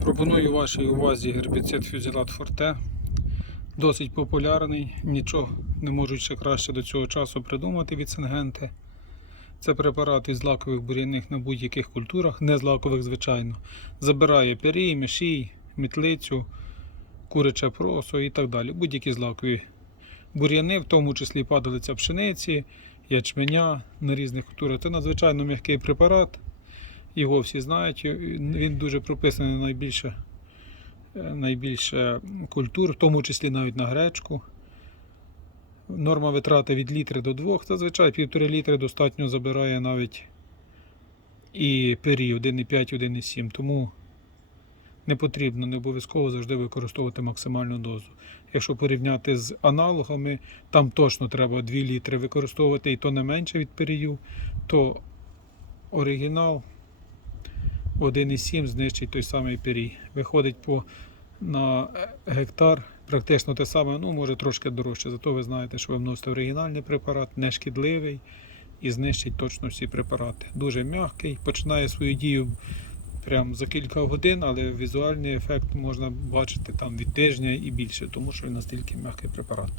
Пропоную вашій увазі гербіцид Фюзілат Форте. Досить популярний, нічого не можуть ще краще до цього часу придумати від Сингенти. Це препарат із злакових бур'яних на будь-яких культурах, не злакових, звичайно. Забирає пірій, мишій, мітлицю, куряче просо і так далі. Будь-які злакові бур'яни, в тому числі падалиця пшениці, ячменя на різних культурах. Це надзвичайно м'який препарат. Його всі знають. Він дуже прописаний на найбільше, е, найбільше культур, в тому числі навіть на гречку. Норма витрати від літри до двох. Зазвичай півтори літри достатньо забирає навіть і пирі 1,5, 1,7. Тому не потрібно, не обов'язково завжди використовувати максимальну дозу. Якщо порівняти з аналогами, там точно треба 2 літри використовувати, і то не менше від перію, то оригінал 1,7 знищить той самий пирій. Виходить по на гектар практично те саме, ну може трошки дорожче. Зато ви знаєте, що ви вносите оригінальний препарат, не шкідливий і знищить точно всі препарати. Дуже м'який, починає свою дію прям за кілька годин, але візуальний ефект можна бачити там від тижня і більше, тому що він настільки м'який препарат.